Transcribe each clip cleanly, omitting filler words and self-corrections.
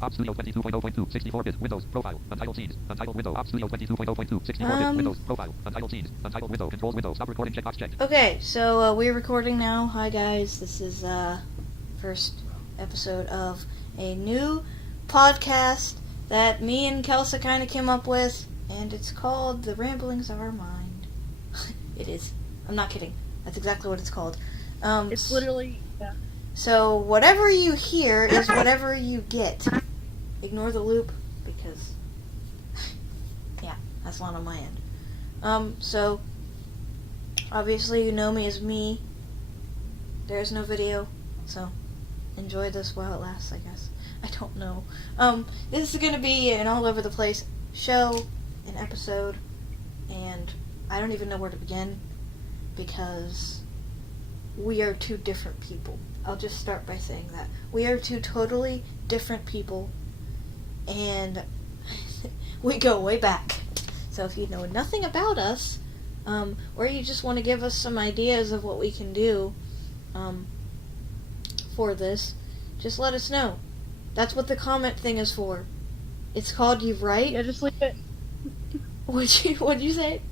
Op Studio 22.0.2, 64-bit, Windows, profile, untitled scenes, untitled window, Op Studio 22.0.2, 64-bit, Windows, profile, untitled scenes, untitled window, controls window, stop recording, checkbox checked. Okay, so we're recording now. Hi guys, this is first episode of a new podcast that me and Kelsa kind of came up with, and it's called The Ramblings of Our Mind. It is. I'm not kidding. That's exactly what it's called. It's literally, yeah. So whatever you hear is whatever you get. Ignore the loop, because, yeah, that's not on my end. So, obviously you know me as me. There's no video, so enjoy this while it lasts, I guess. I don't know. This is gonna be an all over the place show, an episode, and I don't even know where to begin, because we are two different people. I'll just start by saying that. We are two totally different people, and we go way back. So if you know nothing about us, or you just want to give us some ideas of what we can do for this, just let us know. That's what the comment thing is for. It's called You Right? Yeah, just leave it. What'd you say?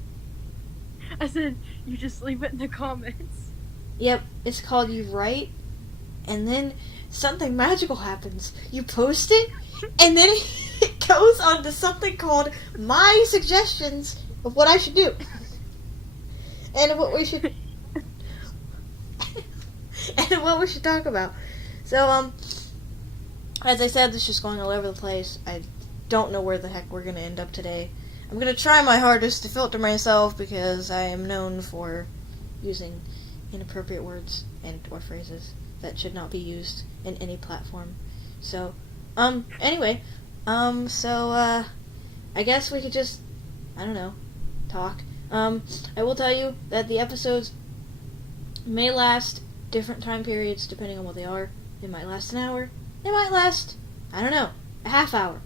I said, you just leave it in the comments. Yep, it's called You Right, and then something magical happens. You post it, and then it goes on to something called My Suggestions of what I should do. And what we should and what we should talk about. So, as I said, this is just going all over the place. I don't know where the heck we're gonna end up today. I'm gonna try my hardest to filter myself, because I am known for using inappropriate words and or phrases that should not be used in any platform. So, anyway, I guess we could just, I don't know, talk. I will tell you that the episodes may last different time periods depending on what they are. They might last an hour. They might last, I don't know, a half hour.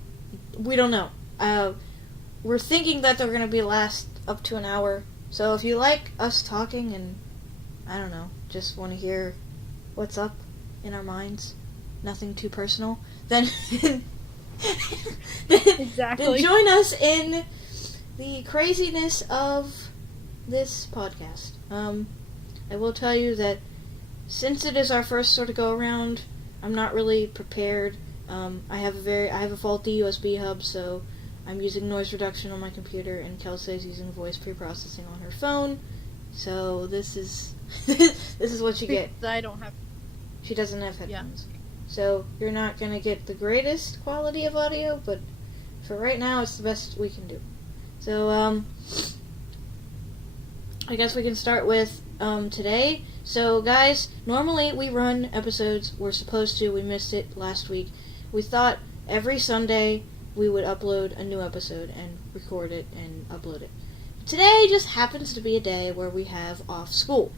We don't know. We're thinking that they're going to be last up to an hour. So if you like us talking and, I don't know, just want to hear what's up in our minds, nothing too personal, then Exactly. then join us in the craziness of this podcast. I will tell you that since it is our first sort of go around, I'm not really prepared. I have a faulty USB hub, so I'm using noise reduction on my computer, and Kelsey is using voice pre-processing on her phone. So this is this is what you get. I don't have. She doesn't have headphones. Yeah. So you're not going to get the greatest quality of audio, but for right now, it's the best we can do. So, I guess we can start with today. So, guys, normally we run episodes. We're supposed to. We missed it last week. We thought every Sunday we would upload a new episode and record it and upload it. Today just happens to be a day where we have off school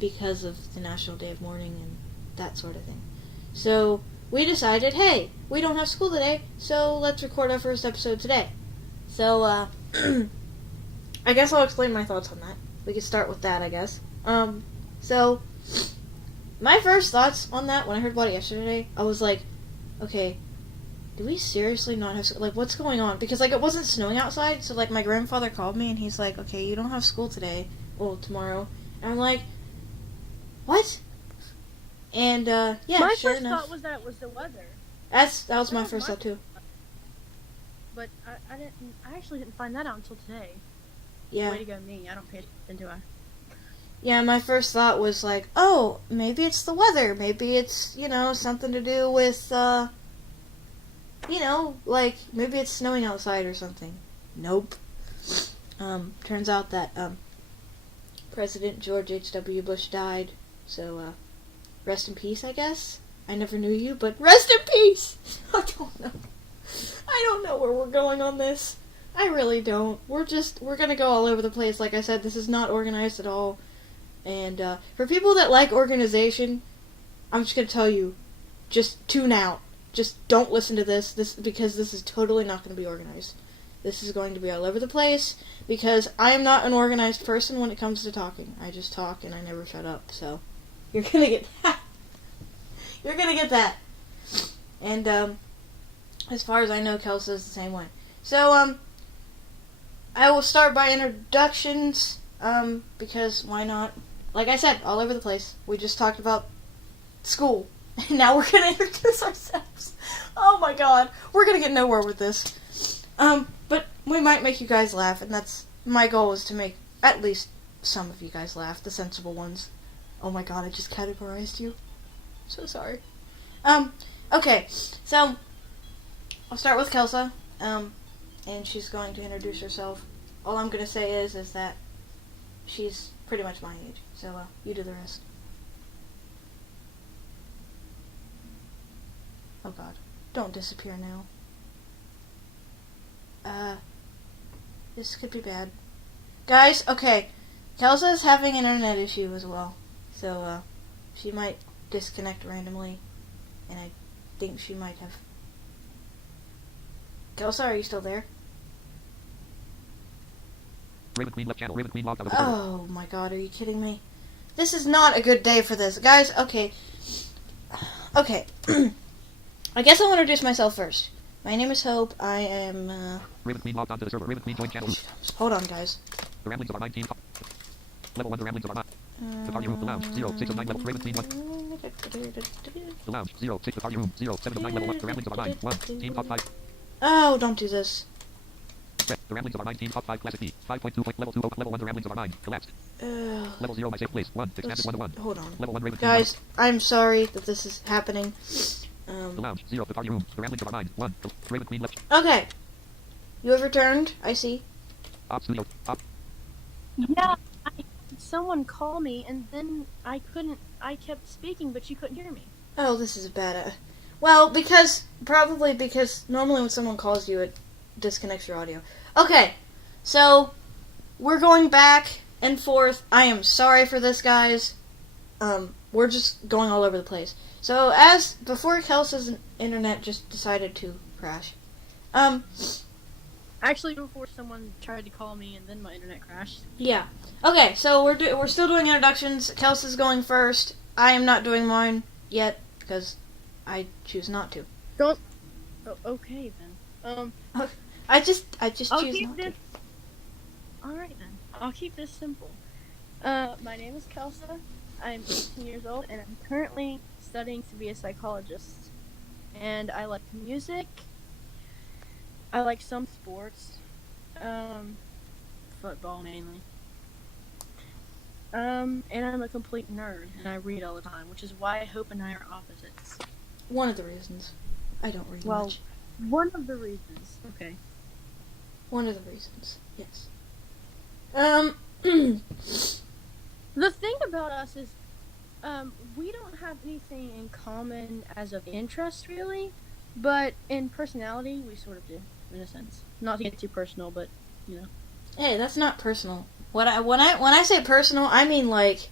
because of the National Day of Mourning and that sort of thing. So we decided, hey, we don't have school today, so let's record our first episode today. So, I guess I'll explain my thoughts on that. We can start with that, I guess. So, my first thoughts on that, when I heard about it yesterday, I was like, okay, do we seriously not have school? Like, what's going on? Because, like, it wasn't snowing outside, so, like, my grandfather called me, and he's like, okay, you don't have school today, well, tomorrow. And I'm like, what? And, yeah, my sure first enough. thought was that it was the weather. That was my first thought, too. But I actually didn't find that out until today. Yeah. Way to go, me. I don't pay attention to it. Yeah, my first thought was like, oh, maybe it's the weather. Maybe it's, something to do with, like, maybe it's snowing outside or something. Nope. Turns out that, President George H.W. Bush died, so, rest in peace, I guess. I never knew you, but rest in peace! I don't know where we're going on this. I really don't. We're gonna go all over the place. Like I said, this is not organized at all. And, for people that like organization, I'm just gonna tell you, just tune out. Just don't listen to this, because this is totally not gonna be organized. This is going to be all over the place, because I am not an organized person when it comes to talking. I just talk and I never shut up, so you're gonna get that. You're gonna get that. And, As far as I know, Kelsa's the same way. So, I will start by introductions, because why not? Like I said, all over the place. We just talked about school. And now we're gonna introduce ourselves. Oh my god. We're gonna get nowhere with this. But we might make you guys laugh, and that's my goal, is to make at least some of you guys laugh, the sensible ones. Oh my god, I just categorized you. So sorry. Okay, so I'll start with Kelsa, and she's going to introduce herself. All I'm gonna say is that she's pretty much my age, so you do the rest. Oh god, don't disappear now. This could be bad. Guys, okay, Kelsa's having an internet issue as well, so she might disconnect randomly, and I think she might have. Kelsa, are you still there? Raven Queen left channel. Raven Queen logged out of the server. Oh my god, are you kidding me? This is not a good day for this. Guys, okay. Okay. I guess I'll introduce myself first. My name is Hope. I am, Raven Queen logged onto the server. Raven Queen joined channel. Hold on, guys. The Ramblings of our 19. Level 1, The Ramblings of our mind. The party room, the lounge, 0, 6 of 9 level. Raven Queen 1. The lounge, 0, 6, the party room, 0, 7 of 9 level 1. The Ramblings of our mind, 1. Team top 5. Oh, don't do this. The Ramblings of our mind, team top 5, classic B. 5.2. Level 2, level 1, The Ramblings of our mind. Collapsed. Level 0, my safe place. 1. Expanded 1 to 1. Hold on. Level 1, Raven Queen. Guys, I'm sorry that this is happening. The lounge, 0, the party room. The Ramblings of our mind, 1. Raven Queen left. Okay. You have returned, I see. Op studio. Op. Yeah, someone called me, and then I kept speaking, but you couldn't hear me. Oh, this is bad. Well, probably because normally when someone calls you, it disconnects your audio. Okay, so we're going back and forth. I am sorry for this, guys. We're just going all over the place. So before Kelsa's internet just decided to crash. Actually, before someone tried to call me, and then my internet crashed. Yeah. Okay, so we're still doing introductions. Kelsa's going first. I am not doing mine yet because I choose not to. Don't. Oh, okay then. I just I'll choose keep not this. All right then. I'll keep this simple. My name is Kelsa. I'm 18 years old, and I'm currently studying to be a psychologist. And I like music. I like some sports. Football mainly. And I'm a complete nerd, and I read all the time, which is why Hope and I are opposites. One of the reasons. I don't read much. One of the reasons. Okay. One of the reasons. Yes. The thing about us is, we don't have anything in common as of interest, really, but in personality, we sort of do, in a sense. Not to get too personal, but, you know. Hey, that's not personal. When I say personal, I mean like.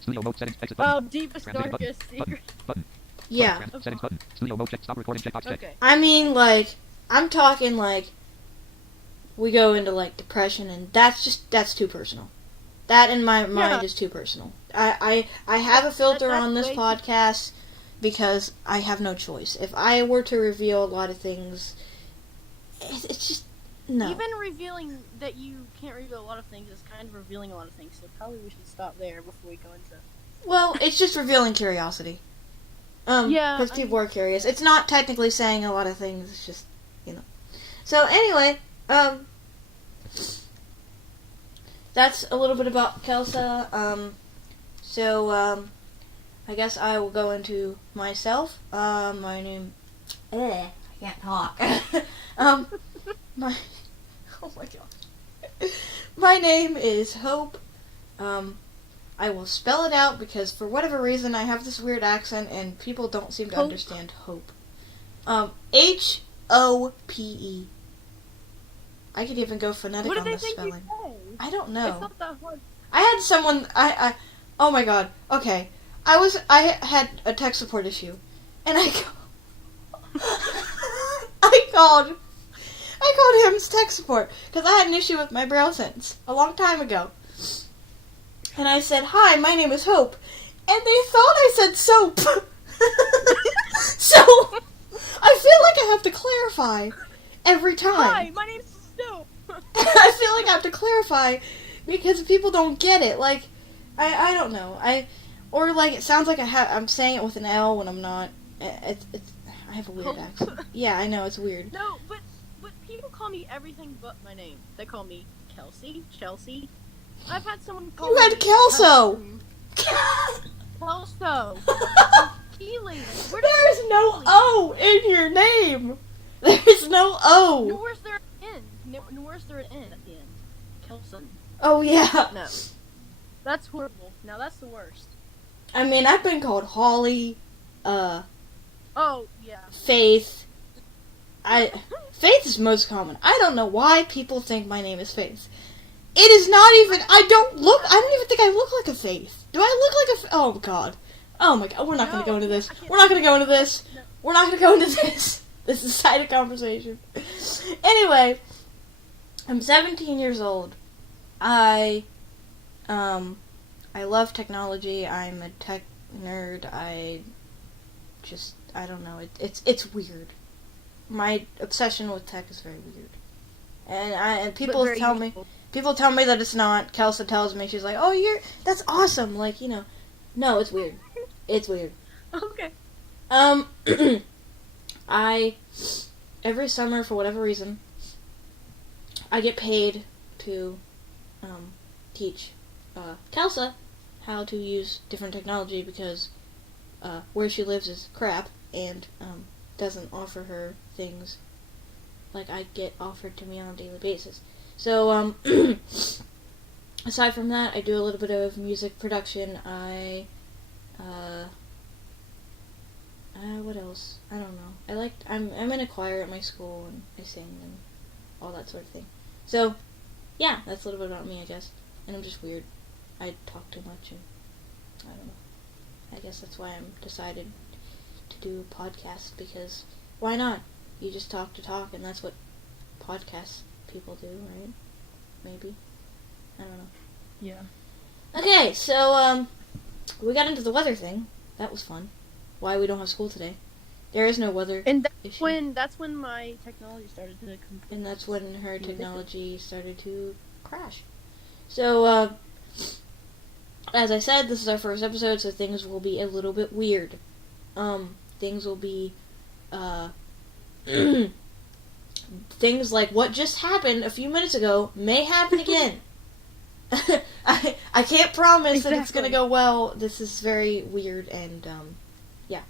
Studio mode settings. Exit button. Oh, deepest, Translate darkest button. secret. Button. Yeah. Settings button. Studio mode check. Stop recording. Checkbox check. Okay. I mean like. I'm talking like. We go into like depression, and that's too personal. That in my mind is too personal. I have a filter That's on this way too- podcast because I have no choice. If I were to reveal a lot of things, it's just no. Even revealing that you can't reveal a lot of things is kind of revealing a lot of things, so probably we should stop there before we go into... Well, it's just revealing curiosity. Yeah, because people are curious. It's not technically saying a lot of things. It's just, So anyway, that's a little bit about Kelsa. I guess I will go into myself. My name. I can't talk. Oh my god. My name is Hope. I will spell it out because for whatever reason I have this weird accent and people don't seem to understand Hope. Hope. I could even go phonetic What on do they the think spelling. you say? I don't know. It's not that hard. I had someone. Oh my god. Okay. I had a tech support issue, and I called him's tech support because I had an issue with my braille sentence a long time ago, and I said, "Hi, my name is Hope," and they thought I said soap. So I feel like I have to clarify every time. Hi, my name's Stu. I feel like I have to clarify because people don't get it. Like, I don't know. Or like it sounds like I'm saying it with an L when I'm not. I have a weird accent. Yeah, I know it's weird. No, but people call me everything but my name. They call me Kelsey, Chelsea. I've had someone call You me had Kelso. Kelso. Keely. There's no O in your name. There's no O. Nor is there an N. Nor is there an N at the end. Kelson. Oh yeah. No. That's horrible. Now that's the worst. I mean, I've been called Holly, Oh, yeah. Faith. Faith is most common. I don't know why people think my name is Faith. It is not even. I don't even think I look like a Faith. Do I look like a? Oh God. Oh my God. We're not gonna go into this. We're not gonna go into this. We're not gonna go into this. This is a side of conversation. Anyway, I'm 17 years old. I love technology. I'm a tech nerd. I don't know. It's weird. My obsession with tech is very weird. And people tell me that it's not. Kelsa tells me, she's like, "Oh, that's awesome." Like, no, it's weird. It's weird. Okay. Every summer, for whatever reason, I get paid to teach Kelsa how to use different technology because where she lives is crap and doesn't offer her things like I get offered to me on a daily basis. So, aside from that, I do a little bit of music production. What else? I don't know. I'm in a choir at my school and I sing and all that sort of thing. So, yeah, that's a little bit about me, I guess. And I'm just weird. I talk too much and I don't know. I guess that's why I'm decided to do a podcast because why not? You just talk to talk and that's what podcast people do, right? Maybe. I don't know. Yeah. Okay, so we got into the weather thing. That was fun. Why we don't have school today. There is no weather And issue. that's when my technology started to complain. And that's when her technology started to crash. So, as I said, this is our first episode, so things will be a little bit weird. Things will be, things like what just happened a few minutes ago may happen again. I can't promise that it's gonna go well. This is very weird and, yeah.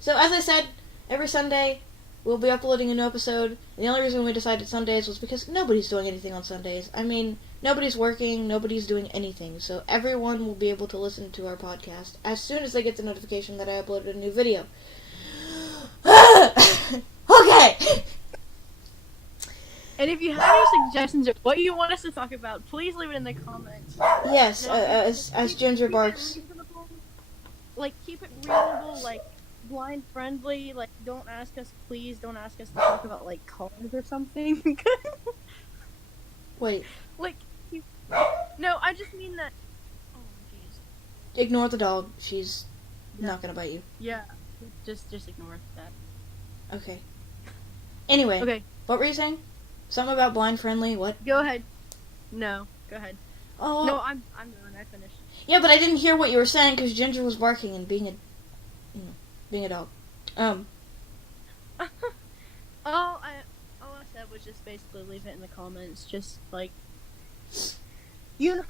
So, as I said, every Sunday, we'll be uploading a new episode. And the only reason we decided Sundays was because nobody's doing anything on Sundays. I mean, nobody's working, nobody's doing anything. So everyone will be able to listen to our podcast as soon as they get the notification that I uploaded a new video. Okay! And if you have any suggestions of what you want us to talk about, please leave it in the comments. Yes, as Ginger barks. Like, keep it reasonable, like, blind friendly, like, don't ask us to talk about, like, cars or something. Wait, No, I just mean that, oh, jeez. ignore the dog. She's not gonna bite you. Yeah, just ignore that. Okay. Anyway, Okay, what were you saying? Something about blind friendly, what? go ahead. No, go ahead. Oh, No, I'm done, I finished. yeah, but I didn't hear what you were saying because Ginger was barking and being a dog. All I said was just basically leave it in the comments, just, like, you know.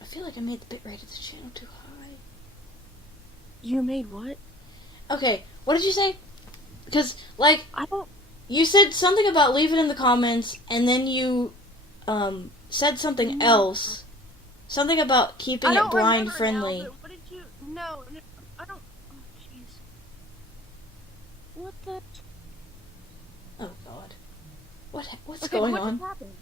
I feel like I made the bitrate of the channel too high. You made what? Okay, what did you say? Because, like, I don't. you said something about leave it in the comments, and then you, said something else. Something about keeping it blind friendly. Now, what did you? No, I don't. Oh, jeez. What the? Oh God, what's Okay, going what on? just happened?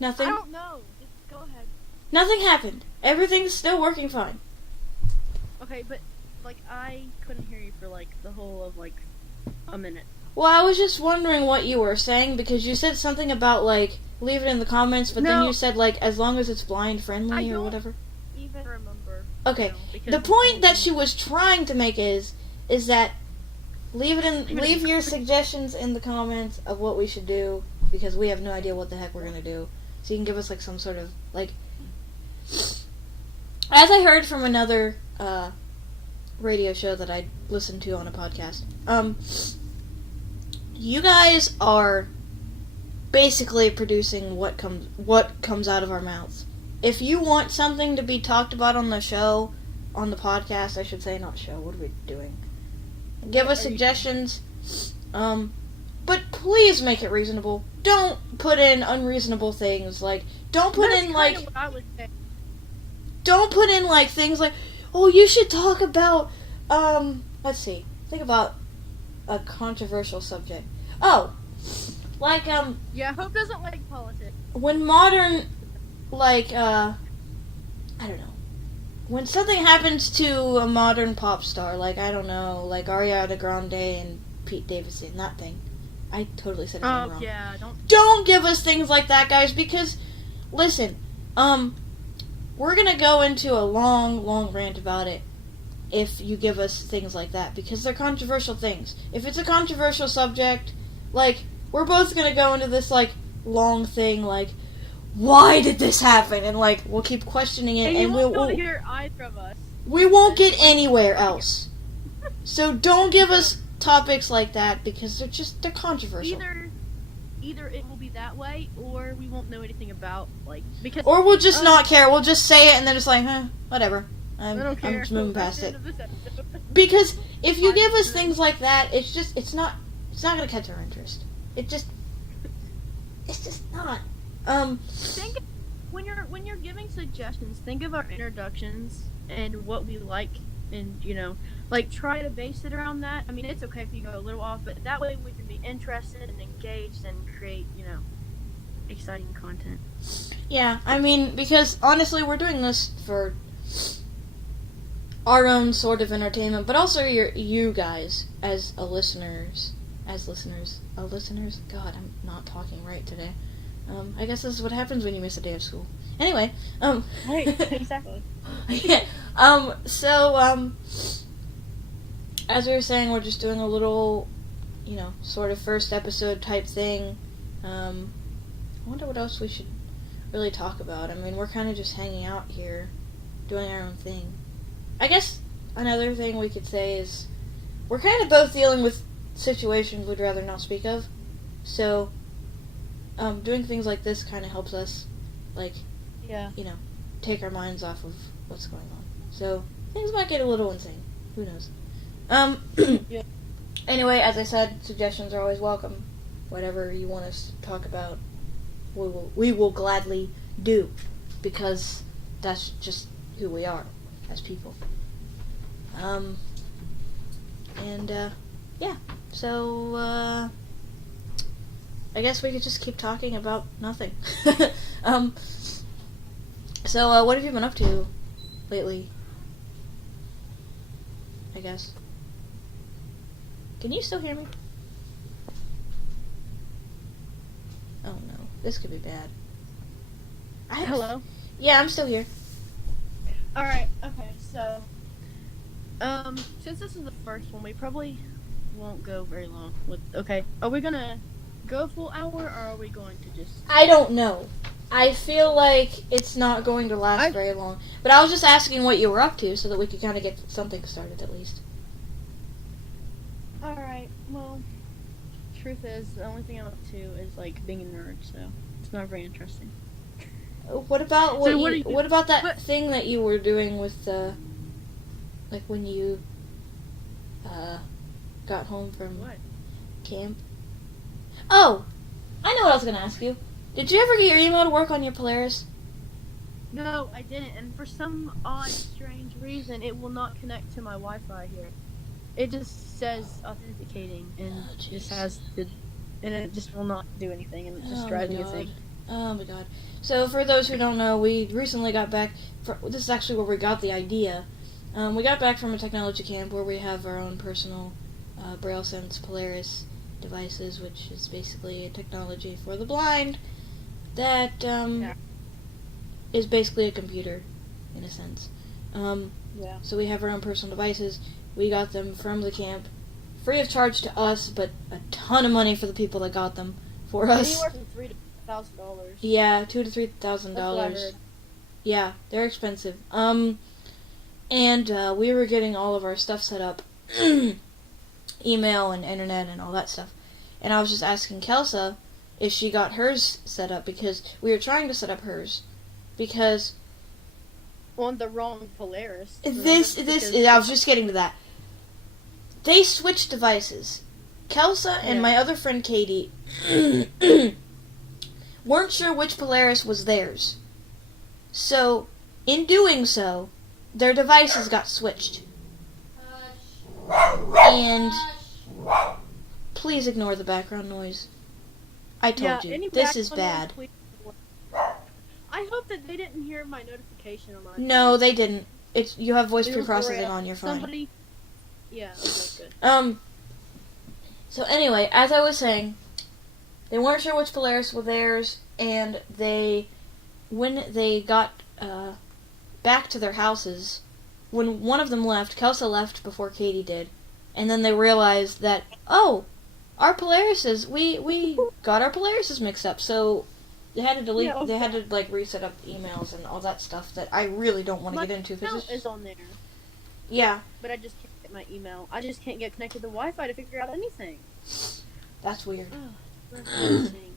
Nothing. I don't know. Just go ahead. Nothing happened. Everything's still working fine. Okay, but like I couldn't hear you for like the whole of like a minute. Well, I was just wondering what you were saying because you said something about like leave it in the comments, but then No. you said like as long as it's blind friendly or don't- whatever. Even remember Okay, you know, because the point that she was trying to make is that leave your suggestions in the comments of what we should do, because we have no idea what the heck we're gonna do. So you can give us like some sort of like, as I heard from another radio show that I listened to on a podcast. You guys are basically producing what comes out of our mouths. If you want something to be talked about on the show, on the podcast, I should say, not show. What are we doing? Give us suggestions. But please make it reasonable. Don't put in unreasonable things. Like, don't put in like. What I would say. Don't put in like things like, oh, you should talk about. Let's see. Think about a controversial subject. Oh, like Yeah, Hope doesn't like politics. when modern, like I don't know. When something happens to a modern pop star, like, I don't know, like Ariana Grande and Pete Davidson, that thing. I totally said it wrong. Oh, yeah, Don't give us things like that, guys, because, listen, we're gonna go into a long, long rant about it if you give us things like that, because they're controversial things. If it's a controversial subject, like, we're both gonna go into this, like, long thing, like, why did this happen? And, like, we'll keep questioning it, and you and won't hear either of us. we won't get anywhere else. So don't give us topics like that, because they're controversial. Either it will be that way, or we won't know anything about, like, because... Or we'll just not care. We'll just say it, and then it's like, whatever. I don't care. I'm just moving That's past the it. end of this episode. Because if you give us things like that, it's not gonna catch our interest. It's just not. Think when you're giving suggestions, think of our introductions and what we like, and like, try to base it around that. I mean, it's okay if you go a little off, but that way we can be interested and engaged and create, exciting content. Yeah, I mean, because honestly, we're doing this for our own sort of entertainment, but also you guys as listeners. God, I'm not talking right today. I guess this is what happens when you miss a day of school. Anyway, Right, exactly. yeah, as we were saying, we're just doing a little, sort of first episode type thing. I wonder what else we should really talk about. I mean, we're kind of just hanging out here, doing our own thing. I guess another thing we could say is we're kind of both dealing with situations we'd rather not speak of. So, doing things like this kind of helps us, like, Yeah. take our minds off of what's going on. So, things might get a little insane. Who knows? Yeah. Anyway, as I said, suggestions are always welcome. Whatever you want us to talk about, we will gladly do, because that's just who we are as people. Yeah. So, I guess we could just keep talking about nothing. So, what have you been up to lately? I guess. Can you still hear me? Oh no, this could be bad. Hello. Yeah, I'm still here. Alright, okay, so, since this is the first one, we probably won't go very long okay, are we gonna go a full hour, or are we going to just... I don't know. I feel like it's not going to last very long. But I was just asking what you were up to, so that we could kind of get something started at least. Alright, well, truth is, the only thing I'm up to is, like, being a nerd, so it's not very interesting. What about what about that But- thing that you were doing with like when you got home from What? camp? Oh, I know what I was gonna ask you. Did you ever get your email to work on your Polaris? No, I didn't, and for some odd, strange reason, it will not connect to my Wi-Fi here. It just says authenticating, and Oh, jeez. just and it just will not do anything, and it just Oh drives my me god. insane. Oh my god. So for those who don't know, we recently got back. This is actually where we got the idea. We got back from a technology camp where we have our own personal BrailleSense Polaris devices, which is basically a technology for the blind that is basically a computer in a sense. Yeah. So we have our own personal devices. We got them from the camp, free of charge to us, but a ton of money for the people that got them for us. Anywhere from $3,000 to $5,000. Yeah, $2,000 to $3,000. That's what I heard. Yeah, they're expensive. And we were getting all of our stuff set up, email and internet and all that stuff. And I was just asking Kelsa if she got hers set up, because we were trying to set up hers, because On the wrong Polaris. I Because- was just getting to that. They switched devices. Kelsa and Yeah. my other friend Katie weren't sure which Polaris was theirs. So, in doing so, their devices got switched. And please ignore the background noise. I told any you, this is background bad. noise, please. I hope that they didn't hear my notification on my No, they didn't. It's you have voice It was pre-processing great. on your phone. Somebody. Yeah, okay, good. So anyway, as I was saying, they weren't sure which Polaris were theirs, and when they got back to their houses, when one of them left, Kelsa left before Katie did, and then they realized that, oh, our Polarises, we got our Polarises mixed up, so they had to delete, Yeah, they had to like reset up emails and all that stuff that I really don't want to My get into. 'Cause account it's- is on there, yeah, but I just can't get my email. I just can't get connected to Wi-Fi to figure out anything. that's weird. Oh, that's insane.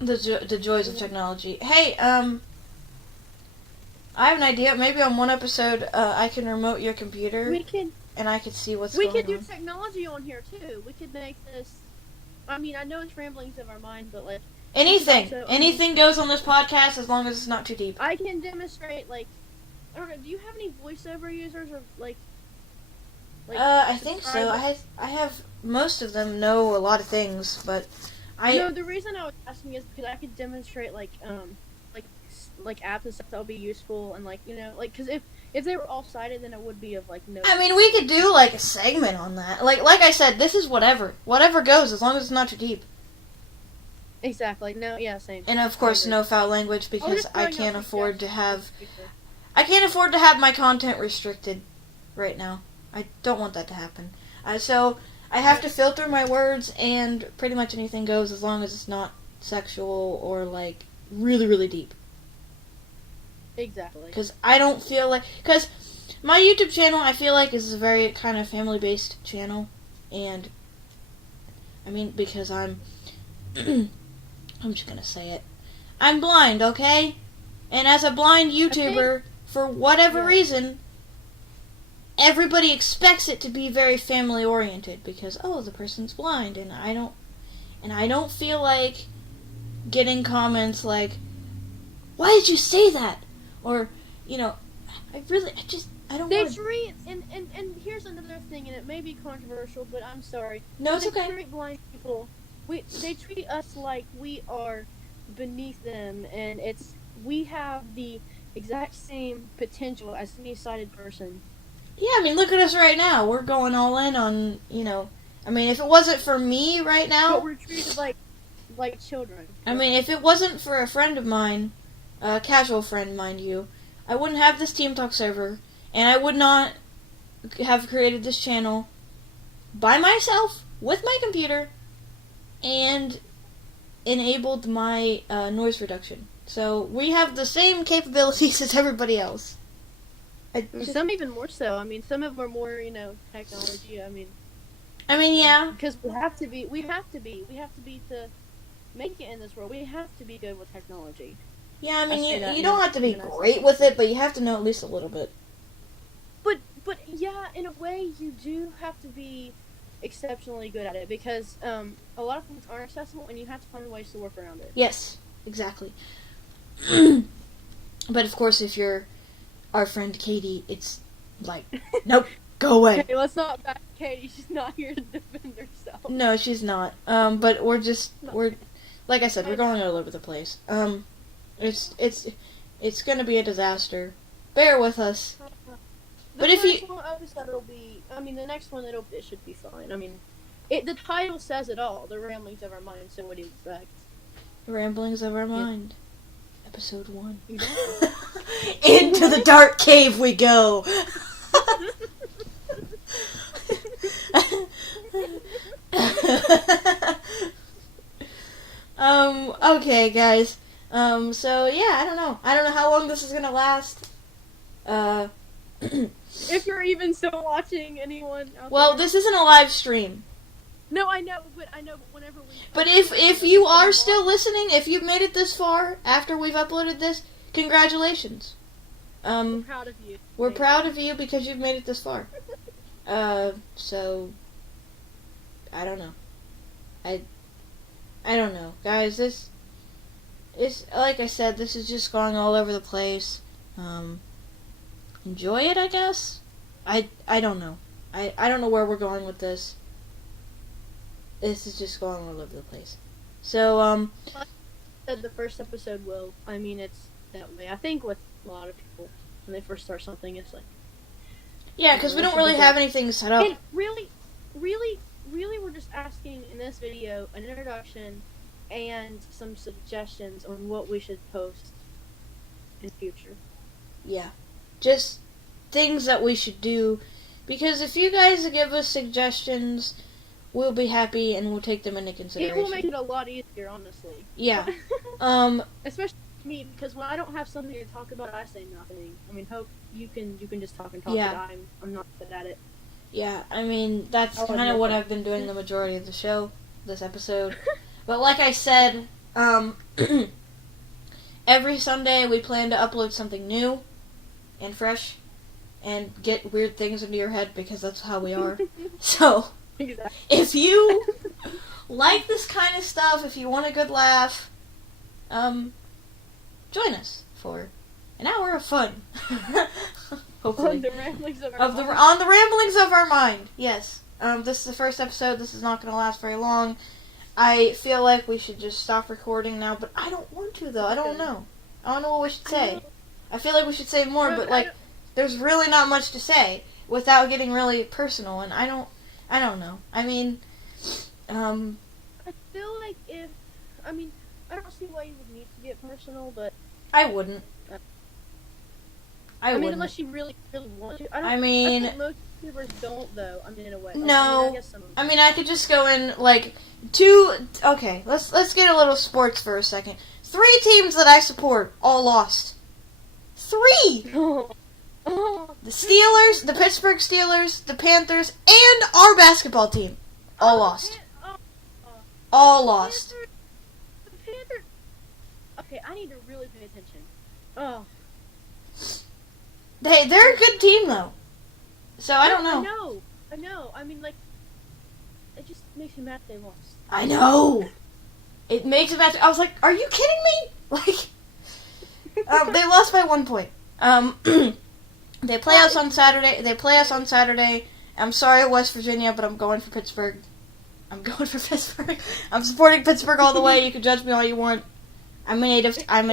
The joys of technology. Hey, I have an idea. Maybe on one episode, I can remote your computer We could and I could see what's we going could do on. technology on here too. We could make this. I mean, I know it's ramblings of our mind, but like Anything, also- anything goes on this podcast as long as it's not too deep. I can demonstrate. Like, I don't know. Do you have any voiceover users or like? I think so. subscribe- I have most of them know a lot of things, but No, the reason I was asking is because I could demonstrate like apps and stuff that would be useful and like like because if they were all sighted then it would be of like no. I mean, we could do like a segment on that. Like I said, this is whatever goes as long as it's not too deep. Exactly. No. Yeah. Same. And of course, agree. no foul language I'll because just I bring up can't afford to suggestions have. in the future. I can't afford to have my content restricted right now. I don't want that to happen. So I have to filter my words, and pretty much anything goes as long as it's not sexual or like really, really deep. Exactly. Because I don't feel like... Because my YouTube channel, I feel like, is a very kind of family-based channel. And, I mean, because I'm... I'm just gonna say it. I'm blind, okay? And as a blind YouTuber, for whatever Yeah. reason, everybody expects it to be very family-oriented. Because, oh, the person's blind, and I don't feel like getting comments like, why did you say that? Or, I don't They want to... treat and here's another thing, and it may be controversial, but I'm sorry. No, it's They okay. treat blind people. They treat us like we are beneath them, and we have the exact same potential as any sighted person. Yeah, I mean, look at us right now. We're going all in on, I mean, if it wasn't for me right But now, we're treated like children. I mean, if it wasn't for a friend of mine, a casual friend, mind you, I wouldn't have this Team Talk server, and I would not have created this channel by myself, with my computer, and enabled my nuise reduction. So, we have the same capabilities as everybody else. Some even more so. I mean, some of them are more, technology. I mean, Yeah. because we have to be to make it in this world. We have to be good with technology. Yeah, I mean, I say that you in don't a- have to be in a great with it, but you have to know at least a little bit. But yeah, in a way, you do have to be exceptionally good at it because a lot of things aren't accessible, and you have to find ways to work around it. Yes, exactly. But of course, if you're our friend Katie, it's like, nope, go away. Okay, let's not back Katie. She's not here to defend herself. No, she's not. But we're like I said, we're going all over the place. It's gonna be a disaster. Bear with us. But if you- the next one it should be fine. I mean, the title says it all. The ramblings of our mind. So what do you expect? Ramblings of our mind. episode 1. Exactly. Into the dark cave we go. Okay, guys. So yeah, I don't know how long this is gonna last. If you're even still watching, anyone out Well, there. this isn't a live stream. No, I know, but whenever we... But if you are still listening, if you've made it this far after we've uploaded this, congratulations. I'm proud of you. We're proud of you because you've made it this far. So I don't know. I don't know, guys. This is, like I said, this is just going all over the place. Enjoy it, I guess. I don't know. I don't know where we're going with this. This is just going all over the place. So Said the first episode will. I mean, it's that way. I think with a lot of people, when they first start something, it's like... yeah, because we don't really have anything set up. And really, we're just asking in this video an introduction and some suggestions on what we should post in future. Yeah. Just things that we should do. Because if you guys give us suggestions, we'll be happy and we'll take them into consideration. It will make it a lot easier, honestly. Yeah. Especially me, because when I don't have something to talk about, I say nothing. I mean, Hope, you can just talk and talk, Yeah. but I'm not good at it. Yeah, I mean, that's Oh, kind of no. what I've been doing the majority of the show, this episode. But like I said, every Sunday we plan to upload something new and fresh and get weird things into your head because that's how we are. So, Exactly. if you like this kind of stuff, if you want a good laugh, join us for an hour of fun. Hopefully. On the ramblings of our On the ramblings of our mind. Yes. This is the first episode. This is not going to last very long. I feel like we should just stop recording now, but I don't want to though. I don't know. I don't know what we should say. I feel like we should say more, but like, there's really not much to say without getting really personal, and I don't know. I mean, I feel like I don't see why you would need to get personal, but I wouldn't. I mean, wouldn't. unless you really, really want to. I mean, I think most YouTubers don't, though. I mean, in a way. Like, No. I guess some of them. I mean, I could just go in like okay, let's get a little sports for a second. 3 teams that I support all lost. 3. The Steelers, the Pittsburgh Steelers, the Panthers, and our basketball team all lost. All lost. The Panthers. Okay, I need to really pay attention. Oh. They're a good team though. So I don't know. I know. I mean, like, it just makes me mad they lost. I know. It makes it bad. I was like, are you kidding me? Like, they lost by 1 point. They play us on Saturday. I'm sorry, West Virginia, but I'm going for Pittsburgh. I'm supporting Pittsburgh all the way. You can judge me all you want. I'm a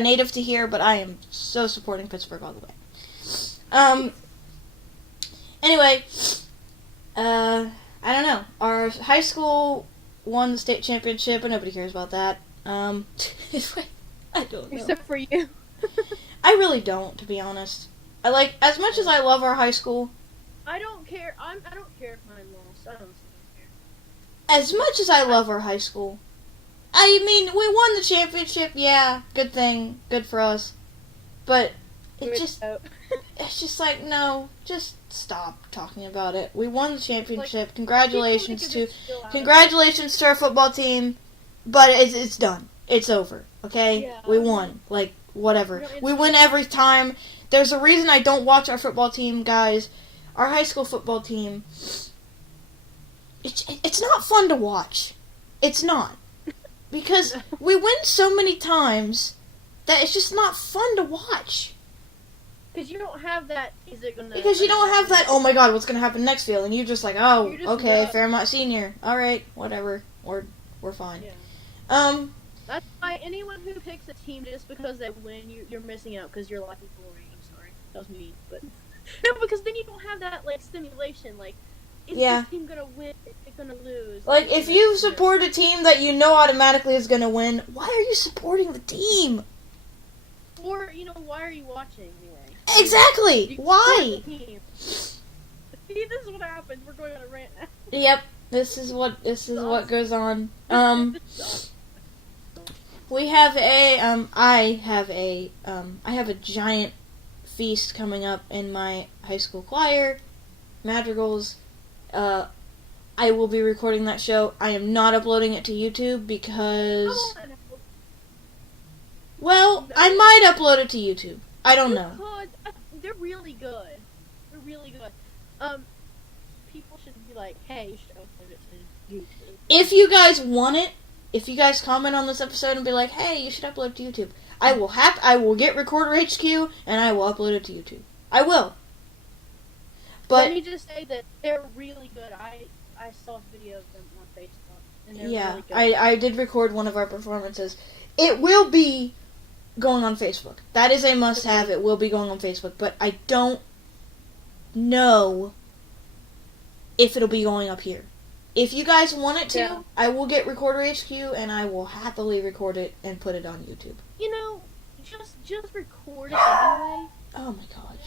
native to here, but I am so supporting Pittsburgh all the way. Anyway, I don't know. Our high school won the state championship, but nobody cares about that. I don't know. Except for you. I really don't, to be honest. As much as I love our high school, I don't care. I don't care if mine lost. I don't care. as much as I love our high school, I mean, we won the championship, yeah, good thing, good for us. But it's just like, no, just stop talking about it. We won the championship. Congratulations to our football team, but it's done. It's over. Okay, Yeah. we won. Like, whatever. We win every time. There's a reason I don't watch our football team, guys. Our high school football team. It's not fun to watch. It's not. Because we win so many times that it's just not fun to watch. Because you don't have that. Is it gonna? Because you don't have that, oh my god, what's going to happen next feeling. You're just like, oh, You just okay, know. Fairmont Senior. Alright, whatever. We're fine. Yeah. That's why anyone who picks a team just because they win, you're missing out because you're lacking glory. I'm sorry, that was mean, but no, because then you don't have that like stimulation. Like, is this team gonna win? Is it gonna lose? Like, if you support a team that you know automatically is going to win, why are you supporting the team? Or, why are you watching anyway? Exactly! Why? See, this is what happens. We're going on a rant now. Yep, this is what goes on. We have I have a giant feast coming up in my high school choir, Madrigals. I will be recording that show. I am not uploading it to YouTube because, well, I might upload it to YouTube. I don't know. They're really good. They're really good. People should be like, hey, you should upload it to YouTube. If you guys want it, if you guys comment on this episode and be like, hey, you should upload it to YouTube, I will get Recorder HQ and I will upload it to YouTube. I will. But let me just say that they're really good. I saw a video of them on Facebook, and they're really good. I did record one of our performances. It will be going on Facebook. That is a must-have. It will be going on Facebook, but I don't know if it'll be going up here. If you guys want it to, I will get Recorder HQ, and I will happily record it and put it on YouTube. Just record it anyway. Oh my god.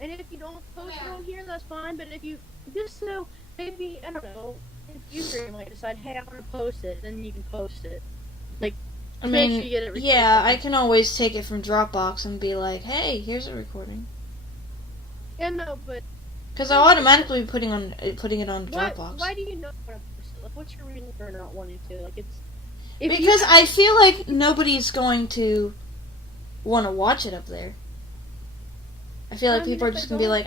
And if you don't post it on here, that's fine. But if you just so maybe I don't know, in the future you might decide, hey, I want to post it, then you can post it. Like, make sure you get it recorded. Yeah, I can always take it from Dropbox and be like, hey, here's a recording. Yeah, no, but because I'll automatically be putting it on Dropbox. Why do you not want to post it? Like, what's your reason for not wanting to? Like, because I feel like nobody's going to want to watch it up there. I feel like people are just going to be like,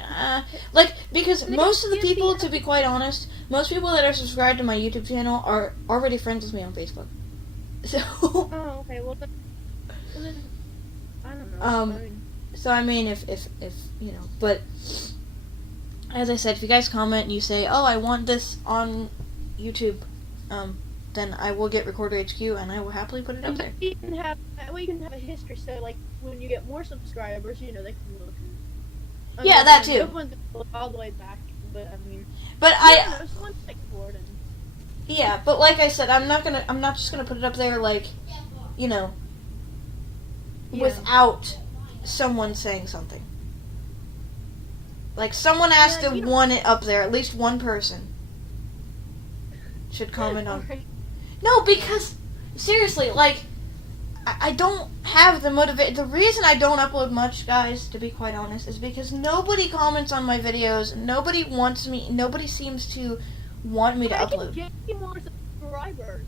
because most of the people, to be quite honest, most people that are subscribed to my YouTube channel are already friends with me on Facebook. So. Oh, okay. Well, then I don't know. So I mean, if but as I said, if you guys comment and you say, oh, I want this on YouTube, then I will get Recorder HQ and I will happily put it up there. You can have a history, so like when you get more subscribers, they can look. Yeah, that too. All the way back, but I mean. But yeah, but like I said, I'm not just gonna put it up there like, without someone saying something. Like someone has to want it up there. At least one person should comment on. Right. No, because seriously, like. I don't have the motivation. The reason I don't upload much, guys, to be quite honest, is because nobody comments on my videos. Nobody wants me. Nobody seems to want me to upload. I can get you more subscribers.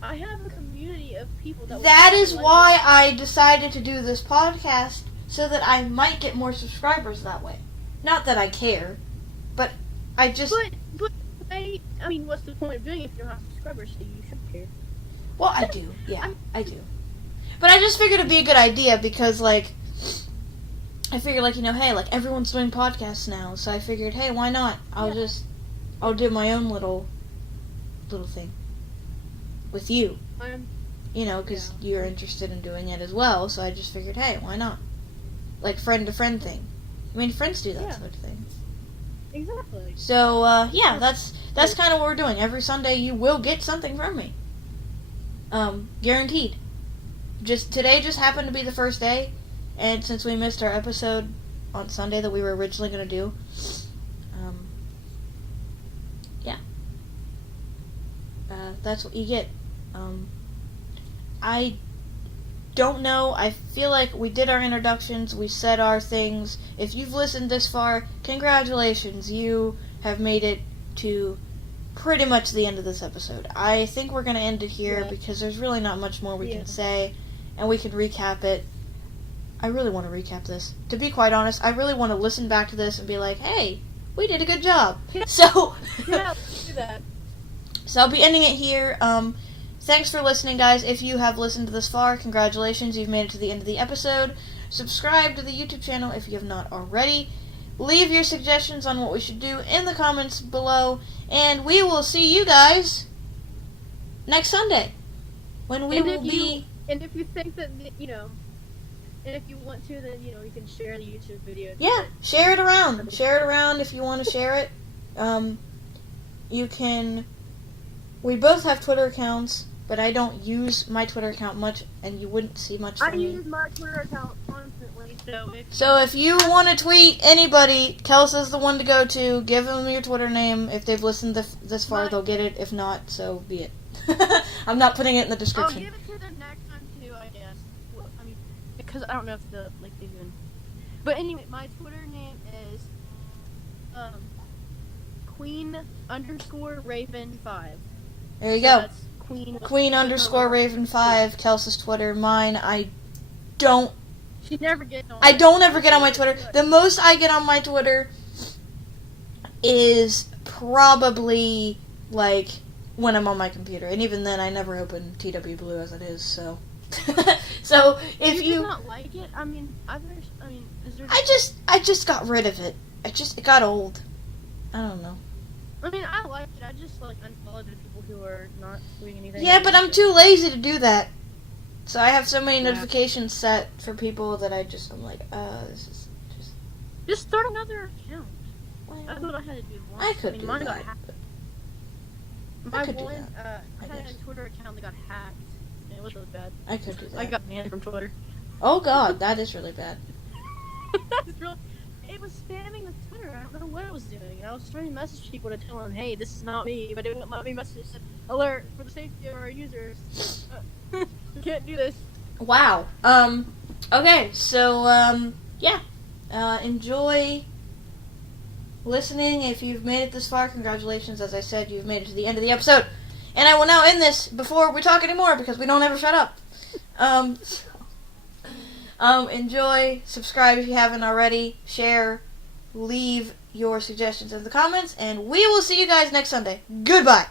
I have a community of people that. That is why I decided to do this podcast, so that I might get more subscribers that way. Not that I care, but I just. But I mean, what's the point of doing it if you don't have subscribers? So you should care. Well, I do. Yeah, I do. But I just figured it'd be a good idea because, like, I figured, like, hey, like, everyone's doing podcasts now, so I figured, hey, why not? I'll do my own little thing with you. Because you're interested in doing it as well, so I just figured, hey, why not? Like, friend-to-friend thing. I mean, friends do that sort of thing. Exactly. So, that's kind of what we're doing. Every Sunday you will get something from me. Guaranteed. Today just happened to be the first day, and since we missed our episode on Sunday that we were originally going to do, that's what you get. I don't know. I feel like we did our introductions, we said our things. If you've listened this far, congratulations. You have made it to pretty much the end of this episode. I think we're going to end it here because there's really not much more we can say. And we can recap it. I really want to recap this. To be quite honest, I really want to listen back to this and be like, hey, we did a good job. So, let's do that. So I'll be ending it here. Thanks for listening, guys. If you have listened to this far, congratulations. You've made it to the end of the episode. Subscribe to the YouTube channel if you have not already. Leave your suggestions on what we should do in the comments below. And we will see you guys next Sunday. When we will be... And if you think that, and if you want to, then, you can share the YouTube video. Yeah, share it around. Share it around if you want to share it. You can... We both have Twitter accounts, but I don't use my Twitter account much, and you wouldn't see much from me. I use my Twitter account on Definitely. So if you want to tweet anybody, Kelsa's the one to go to. Give them your Twitter name. If they've listened this far, they'll get it. If not, so be it. I'm not putting it in the I'll description. give it to them next time too, I guess. Well, I mean, because I don't know if they've even. But anyway, my Twitter name is Queen_Raven5. There you So go. that's Queen. Queen_Raven5. Kelsa's Twitter. Mine. I don't She never gets on. ever get on my Twitter. The most I get on my Twitter is probably like when I'm on my computer, and even then, I never open TW Blue as it is. So, so if Do you, you not like it? I mean, is there? I just got rid of it. It got old. I don't know. I mean, I like it. I just unfollow the people who are not doing anything. Yeah, but I'm too lazy to do that. So I have so many Yeah. notifications set for people that I'm like, this is just. Just start another account. Well, That's what I had to do once. I could mean, do mine got that. hacked. I My could do one, that, I I had guess. a Twitter account that got hacked. And it was really bad. I could do that. I got banned from Twitter. Oh God, that is really bad. It was spamming the Twitter. I don't know what it was doing. I was trying to message people to tell them, hey, this is not me, but it wouldn't let me message. It said, alert for the safety of our users. We can't do this. Wow. Okay, so yeah. Enjoy listening. If you've made it this far, congratulations. As I said, you've made it to the end of the episode. And I will now end this before we talk anymore because we don't ever shut up. Enjoy, subscribe if you haven't already, share, leave your suggestions in the comments, and we will see you guys next Sunday. Goodbye.